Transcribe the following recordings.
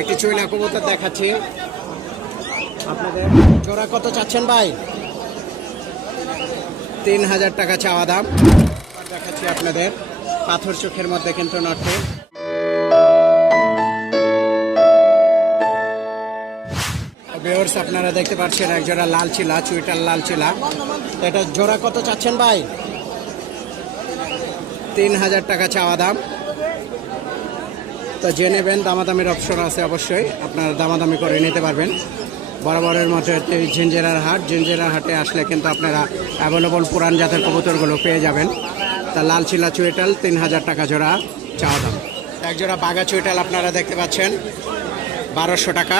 একটি চুইনা কবুতর দেখাচ্ছি আপনাদের। জোড়া কত চাচ্ছেন ভাই? 3000 টাকা চাওয়া দাম। দেখাচ্ছি আপনাদের পাথর চোখের মধ্যে কিন্তু নটটি। ভিউয়ার্স আপনারা দেখতে পাচ্ছেন এক জোড়া লাল চিলা, চুইটার লাল চিলা। এটা জোড়া কত চাচ্ছেন ভাই? 3000 টাকা চাওয়া দাম। তো জেনে নেবেন, দামাদামির অপশন আছে অবশ্যই, আপনারা দামাদামি করে নিতে পারবেন। বরাবরের মতো ঝিঞ্জেরার হাট, ঝিঞ্জেরার হাটে আসলে কিন্তু আপনারা অ্যাভেলেবল পুরান জাতের কবুতরগুলো পেয়ে যাবেন। তা লাল চিলা চুইটাল 3000 টাকা জোড়া চাওয়া দাম। এক জোড়া বাঘা চুইটাল আপনারা দেখতে পাচ্ছেন 1200 টাকা।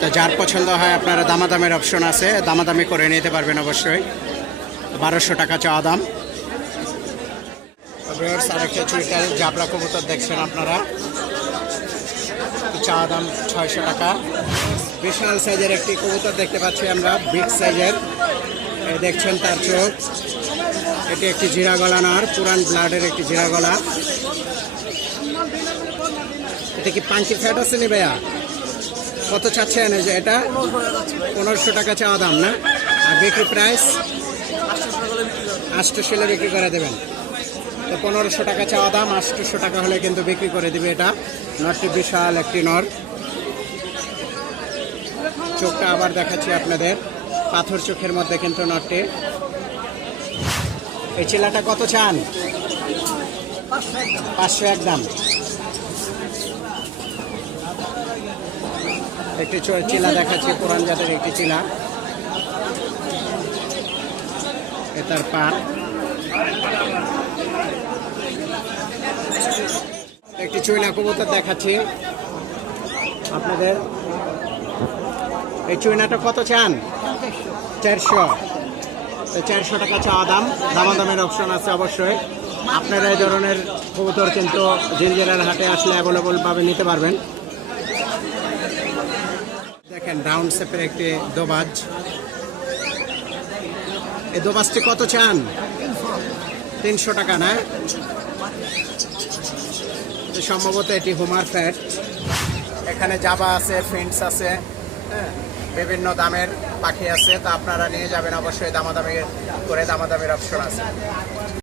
তো যার পছন্দ হয় আপনারা দামাদামের অপশন আছে, দামাদামি করে নিতে পারবেন অবশ্যই। 1200 টাকা চাওয়া দাম। আরেকটা চুইটাল জাবলা কবুতর দেখছেন আপনারা, চাওয়া দাম 600 টাকা। বিশাল সাইজের একটি কবুতর দেখতে পাচ্ছি আমরা, বিগ সাইজের। দেখছেন তার চোখ, এটি একটি জিরা গলা নর, পুরান ব্লাডের একটি জিরা গলা। এটা কি পাঙ্কি ফ্যাট আছে নি ভাইয়া? কত চাচ্ছেন? যে এটা 1500 টাকা চাওয়া দাম না? আর বিক্রি প্রাইস 800 বিক্রি করে দেবেন। তো 1500 টাকা চাওয়া দাম, 800 টাকা হলে কিন্তু বিক্রি করে দিবে। এটা নরটি বিশাল একটি নর। চোখটা আবার দেখাচ্ছি আপনাদের, পাথর চোখের মধ্যে কিন্তু নরটি। এই চিলাটা কত চান? 501 দাম। একটি চিলা দেখাচ্ছি, পুরান জাতের একটি চিলা। এটার পা। একটি চুইনা কবুতর দেখাচ্ছি আপনাদের। এই চুইনাটা কত চান? 400। তো 400 টাকা চাওয়া দাম, দামাদামের অপশন আছে অবশ্যই। আপনারা এই ধরনের কবুতর কিন্তু ঝিঞ্জেরার হাটে আসলে অ্যাভেলেবল ভাবে নিতে পারবেন। দেখেন রাউন্ড শেপের একটি দোবাজ। এই দোবাজটি কত চান? 300 টাকা না? সম্ভবত এটি হোমার ফ্যাট। এখানে জাবা আছে, ফিন্টস আছে, হ্যাঁ, বিভিন্ন দামের পাখি আছে। তা আপনারা নিয়ে যাবেন অবশ্যই, দামাদামি করে, দামাদামির অপশন আছে।